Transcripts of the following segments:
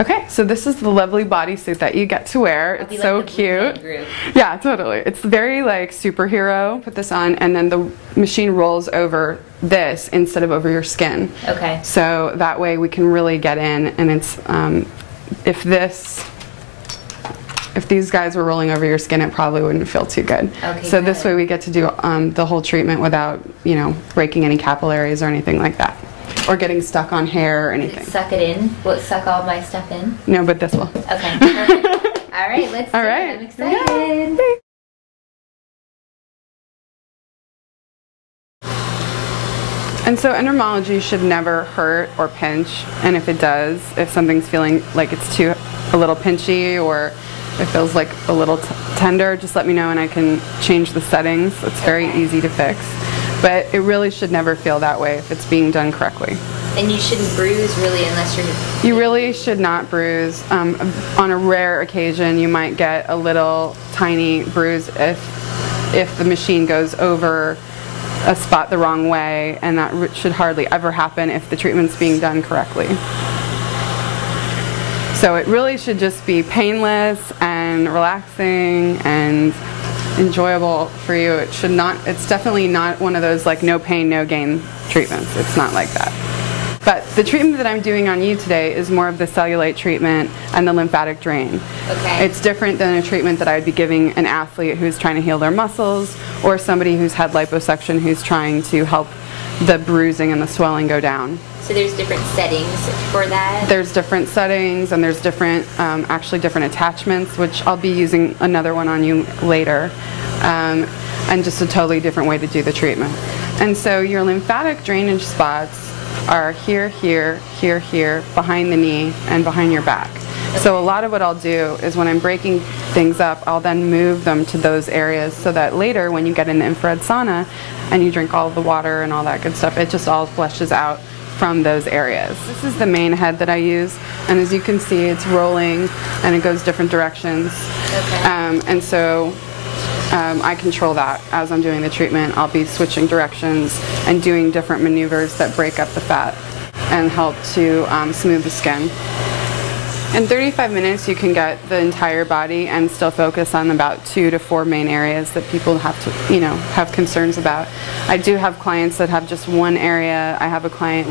Okay, so this is the lovely bodysuit that you get to wear. It's so cute. Yeah, totally. It's very like superhero. Put this on and then the machine rolls over this instead of over your skin. Okay. So that way we can really get in, and it's if these guys were rolling over your skin, it probably wouldn't feel too good. Okay, so good. this way we get to do the whole treatment without, you know, breaking any capillaries or anything like that. Or getting stuck on hair or anything. Suck it in? Will it suck all my stuff in? No, but this will. Okay, perfect. All right, let's do it. I'm excited. Yeah. And so endermologie should never hurt or pinch, and if it does, if something's feeling like it's a little pinchy or it feels like a little tender, just let me know and I can change the settings. It's very easy to fix. But it really should never feel that way if it's being done correctly. And you shouldn't bruise really unless you're... You really should not bruise. On a rare occasion you might get a little tiny bruise if the machine goes over a spot the wrong way, and that should hardly ever happen if the treatment's being done correctly. So it really should just be painless and relaxing and enjoyable for you. It should not, it's definitely not one of those like no pain, no gain treatments. It's not like that. But the treatment that I'm doing on you today is more of the cellulite treatment and the lymphatic drain. Okay. It's different than a treatment that I'd be giving an athlete who's trying to heal their muscles, or somebody who's had liposuction who's trying to help the bruising and the swelling go down. So there's different settings for that? There's different settings, and there's different, actually different attachments, which I'll be using another one on you later, and just a totally different way to do the treatment. And so your lymphatic drainage spots are here, here, here, here, behind the knee, and behind your back. So a lot of what I'll do is when I'm breaking things up, I'll then move them to those areas so that later when you get in the infrared sauna and you drink all of the water and all that good stuff, it just all flushes out from those areas. This is the main head that I use, and as you can see, it's rolling and it goes different directions. Okay. And so I control that as I'm doing the treatment. I'll be switching directions and doing different maneuvers that break up the fat and help to smooth the skin. In 35 minutes you can get the entire body and still focus on about 2 to 4 main areas that people have to, you know, have concerns about. I do have clients that have just one area. I have a client,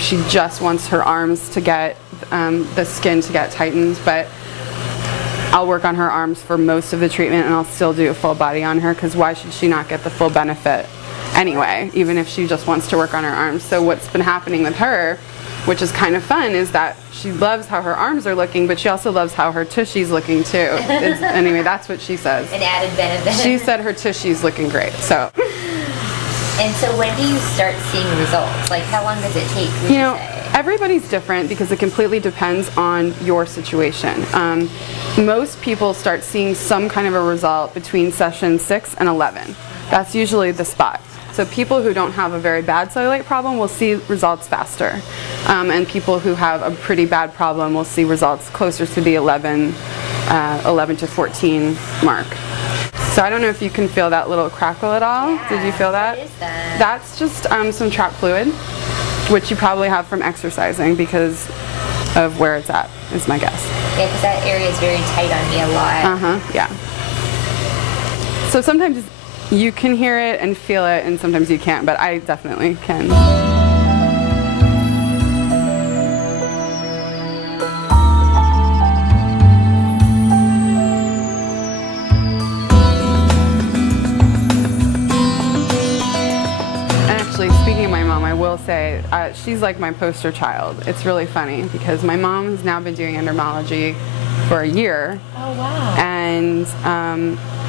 she just wants her arms to get, the skin to get tightened, but I'll work on her arms for most of the treatment and I'll still do a full body on her, because why should she not get the full benefit anyway, even if she just wants to work on her arms. So what's been happening with her, which is kind of fun, is that she loves how her arms are looking, but she also loves how her tushy's looking too. Anyway, that's what she says. An added benefit. She said her tushy's looking great. So. And so when do you start seeing results? Like how long does it take? You know, everybody's different because it completely depends on your situation. Most people start seeing some kind of a result between session 6 and 11. That's usually the spot. So people who don't have a very bad cellulite problem will see results faster. And people who have a pretty bad problem will see results closer to the 11 to 14 mark. So I don't know if you can feel that little crackle at all. Yeah, did you feel that? what is that? That's just some trapped fluid, which you probably have from exercising because of where it's at, is my guess. Yeah, because that area is very tight on me a lot. Yeah. So sometimes you can hear it and feel it, and sometimes you can't, but I definitely can. Speaking of my mom, I will say she's like my poster child. It's really funny because my mom has now been doing endermologie for a year. Oh, wow. And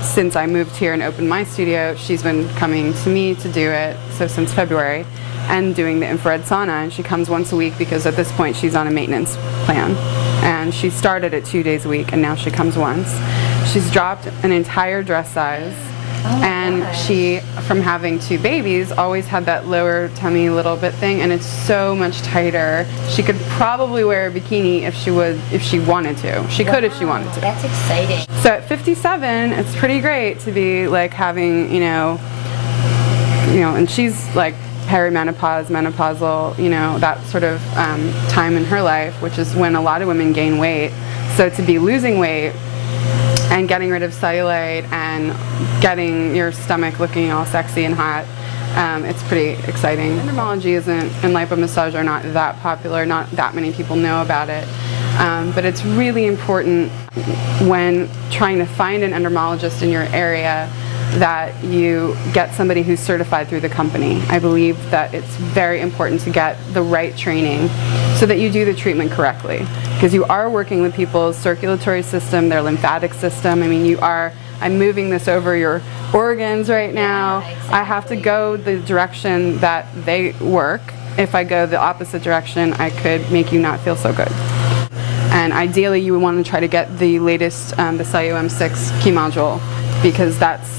since I moved here and opened my studio, she's been coming to me to do it, so since February, and doing the infrared sauna. And she comes once a week because at this point she's on a maintenance plan. And she started at 2 days a week, and now she comes once. She's dropped an entire dress size. Oh, and gosh. she, from having 2 babies, always had that lower tummy little bit thing, and it's so much tighter. She could probably wear a bikini if she wanted to. She could if she wanted to. That's exciting. So at 57, it's pretty great to be like having, you know, and she's like perimenopause, menopausal, you know, that sort of time in her life, which is when a lot of women gain weight. So to be losing weight and getting rid of cellulite and getting your stomach looking all sexy and hot, it's pretty exciting. Endermologie isn't, and lipomassage are not that popular, not that many people know about it. But it's really important when trying to find an endermologist in your area that you get somebody who's certified through the company. I believe that it's very important to get the right training so that you do the treatment correctly, because you are working with people's circulatory system, their lymphatic system. I mean, I'm moving this over your organs right now. Yeah, exactly. I have to go the direction that they work. If I go the opposite direction, I could make you not feel so good. And ideally, you would want to try to get the latest, the Sauna M6 key module, because that's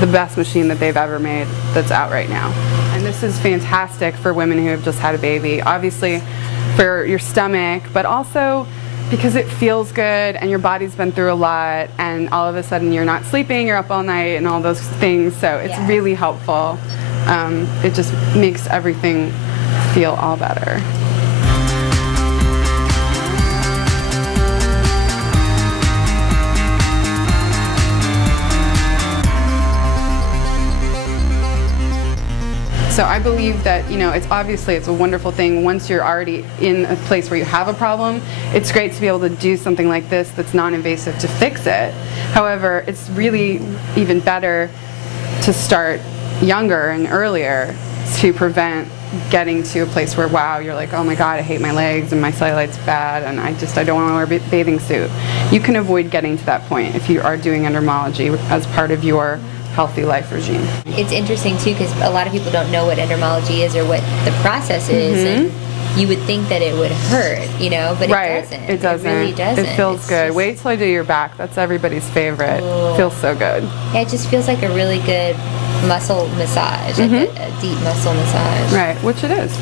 the best machine that they've ever made that's out right now. And this is fantastic for women who have just had a baby. Obviously for your stomach, but also because it feels good and your body's been through a lot, and all of a sudden you're not sleeping, you're up all night and all those things, so it's really helpful. It just makes everything feel all better. So I believe that, you know, it's a wonderful thing once you're already in a place where you have a problem. It's great to be able to do something like this that's non-invasive to fix it. However, it's really even better to start younger and earlier to prevent getting to a place where, wow, you're like, oh my God, I hate my legs and my cellulite's bad and I don't want to wear a bathing suit. You can avoid getting to that point if you are doing endermologie as part of your healthy life regime. It's interesting too, because a lot of people don't know what endermologie is or what the process is, and you would think that it would hurt, you know, but it doesn't. It doesn't. It really doesn't. It feels good. Wait till I do your back. That's everybody's favorite. It feels so good. Yeah, it just feels like a really good muscle massage, like a deep muscle massage. Right, which it is.